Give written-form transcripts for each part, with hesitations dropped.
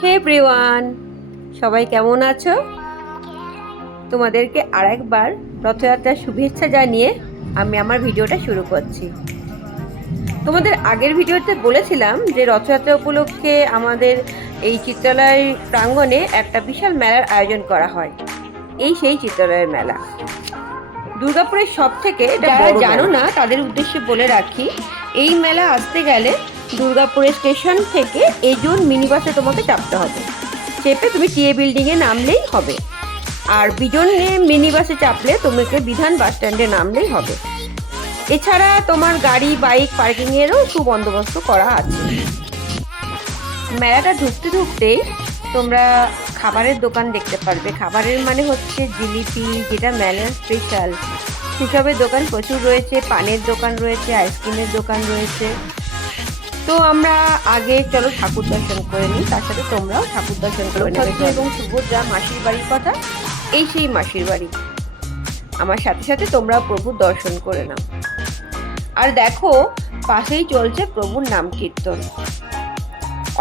হে everyone, সবাই কেমন আছো? তোমাদেরকে আরেকবার রথযাত্রার শুভেচ্ছা জানিয়ে আমি আমার ভিডিওটা শুরু করছি। তোমাদের আগের ভিডিওতে বলেছিলাম যে রথযাত্রা উপলক্ষে আমাদের এই চিত্রালয় প্রাঙ্গণে একটা বিশাল মেলার আয়োজন করা হয়। এই সেই চিত্রালয়ের মেলা দুর্গাপুরের সব থেকে, যারা জানো না তাদের উদ্দেশ্যে বলে রাখি, এই মেলা আসতে গেলে দুর্গাপুরের স্টেশন থেকে এজন মিনি বাসে তোমাকে চাপতে হবে। চেপে তুমি টিএ বিল্ডিংয়ে নামলেই হবে। আর বিজনে মিনি বাসে চাপলে তোমাকে বিধান বাস স্ট্যান্ডে নামলেই হবে। এছাড়া তোমার গাড়ি বাইক পার্কিংয়েরও সুবন্দোবস্ত করা আছে। মেলাটা ঢুকতে ঢুকতেই তোমরা খাবারের দোকান দেখতে পারবে। খাবারের মানে হচ্ছে জিলিপি, যেটা মেলার স্পেশাল, সেসবের দোকান প্রচুর রয়েছে। পানের দোকান রয়েছে, আইসক্রিমের দোকান রয়েছে। তো আমরা আগে চলো ঠাকুর দর্শন করে নিই, তার সাথে তোমরাও ঠাকুর দর্শন করে নেবে। এবং সুভদ্রা মাসির বাড়ির কথা, এই সেই মাসির বাড়ি। আমার সাথে সাথে তোমরা প্রভুর দর্শন করে নাও। আর দেখো, পাশেই চলছে প্রভুর নাম কীর্তন।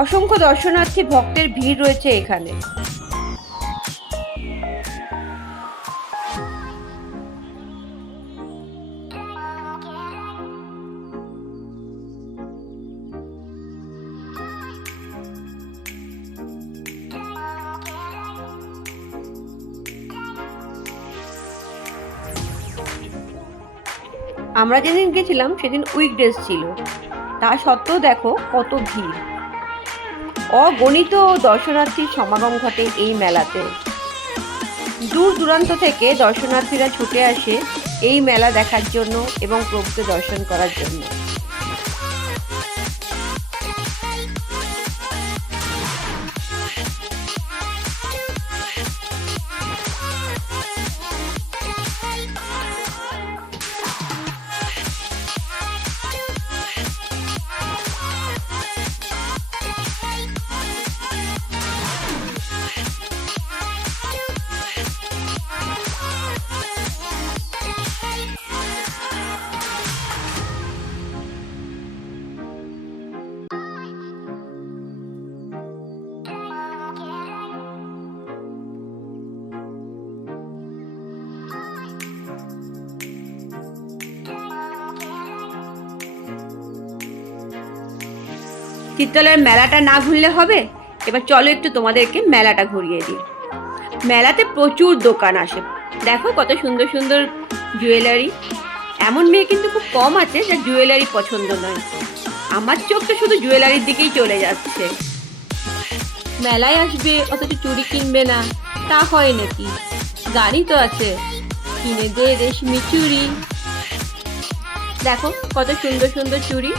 অসংখ্য দর্শনার্থী ভক্তের ভিড় রয়েছে এখানে। আমরা যেদিন গেছিলাম সেদিন উইকডেজ ছিল, তা সত্ত্বেও দেখো কত ভিড়। অগণিত দর্শনার্থীর সমাগম ঘটে এই মেলাতে। দূর দূরান্ত থেকে দর্শনার্থীরা ছুটে আসে এই মেলা দেখার জন্য এবং প্রভুকে দর্শন করার জন্য। চিত্রালয়ের মেলাটা না ঘুরলে হবে। এবার চলো একটু তোমাদেরকে মেলাটা ঘুরিয়ে দিই। মেলাতে প্রচুর দোকান আসে। দেখো কত সুন্দর সুন্দর জুয়েলারি। এমন মেয়ে কিন্তু খুব কম আছে যার জুয়েলারি পছন্দ নয়। আমার চোখ তো শুধু জুয়েলারির দিকেই চলে যাচ্ছে। মেলায় আসবে অথচ চুড়ি কিনবে না, তা হয় নাকি? গাড়ি তো আছে, কিনে দে রেশমি চুড়ি। দেখো কত সুন্দর সুন্দর চুড়ি।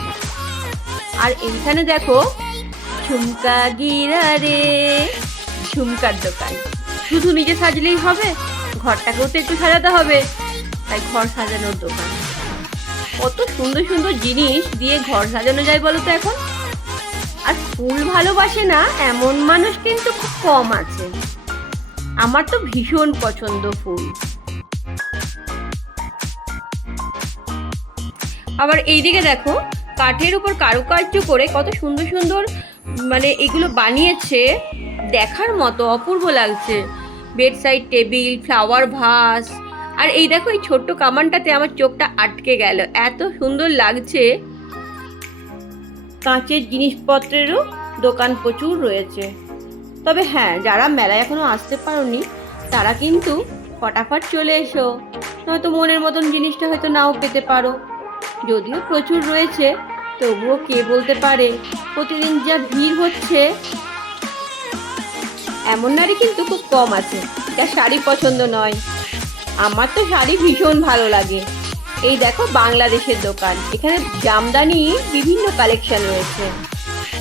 আর এইখানে দেখো ঝুমকা গিরা রে, ঝুমকার দোকান। শুধু নিজে সাজলেই হবে, ঘরটাকেও তো একটু সাজাতে হবে, তাই ঘর সাজানোর দোকান। কত সুন্দর সুন্দর জিনিস দিয়ে ঘর সাজানো যায় বলো তো এখন। আর ফুল ভালোবাসে না এমন মানুষ কিন্তু খুব কম আছে। আমার তো ভীষণ পছন্দ ফুল। আবার এইদিকে দেখো, কাঠের উপর কারুকার্য করে কত সুন্দর সুন্দর মানে এগুলো বানিয়েছে, দেখার মতো অপূর্ব লাগছে। Bed side table, flower vase. আর এই দেখো এই ছোট্ট কামানটাতে আমার চোখটা আটকে গেল, এত সুন্দর লাগছে। কাঁচের জিনিসপত্রেরও দোকান প্রচুর রয়েছে। তবে হ্যাঁ, যারা মেলায় এখনো আসতে পারোনি তারা কিন্তু ফটাফট চলে এসো, নয়তো মনের মতন জিনিসটা হয়তো নাও পেতে পারো। যদিও প্রচুর রয়েছে, তবুও কে বলতে পারে। প্রতিদিন যা ভিড় হচ্ছে, এমন নারী কিন্তু খুব কম আছে যার শাড়ি পছন্দ নয়। আমার তো শাড়ি ভীষণ ভালো লাগে। এই দেখো বাংলাদেশের দোকান, এখানে জামদানি বিভিন্ন কালেকশন রয়েছে।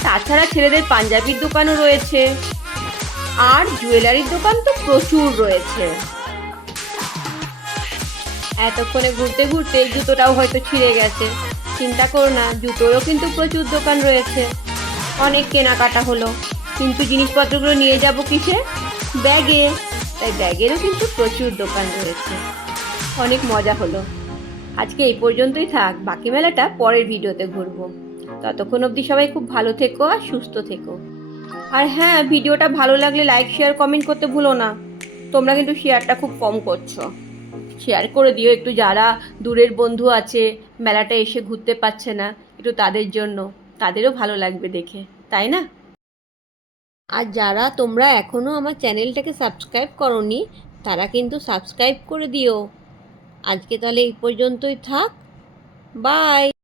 তাছাড়া ছেলেদের পাঞ্জাবির দোকানও রয়েছে। আর জুয়েলারির দোকান তো প্রচুর রয়েছে। এতক্ষণে ঘুরতে ঘুরতে জুতোটাও হয়তো ছিঁড়ে গেছে। চিন্তা করো না, জুতোরও কিন্তু প্রচুর দোকান রয়েছে। অনেক কেনাকাটা হলো, কিন্তু জিনিসপত্রগুলো নিয়ে যাব কিসে? ব্যাগে। তাই ব্যাগেরও কিন্তু প্রচুর দোকান রয়েছে। অনেক মজা হলো। আজকে এই পর্যন্তই থাক, বাকি মেলাটা পরের ভিডিওতে ঘুরবো। ততক্ষণ অবধি সবাই খুব ভালো থেকো আর সুস্থ থেকো। আর হ্যাঁ, ভিডিওটা ভালো লাগলে লাইক শেয়ার কমেন্ট করতে ভুলো না। তোমরা কিন্তু শেয়ারটা খুব কম করছো। শেয়ার করে দিও একটু, যারা দূরের বন্ধু আছে, মেলাটা এসে ঘুরতে পারছে না, একটু তাদের জন্য, তাদেরও ভালো লাগবে দেখে, তাই না? আর যারা তোমরা এখনও আমার চ্যানেলটাকে সাবস্ক্রাইব করোনি, তারা কিন্তু সাবস্ক্রাইব করে দিও। আজকে তাহলে এই পর্যন্তই থাক। বাই।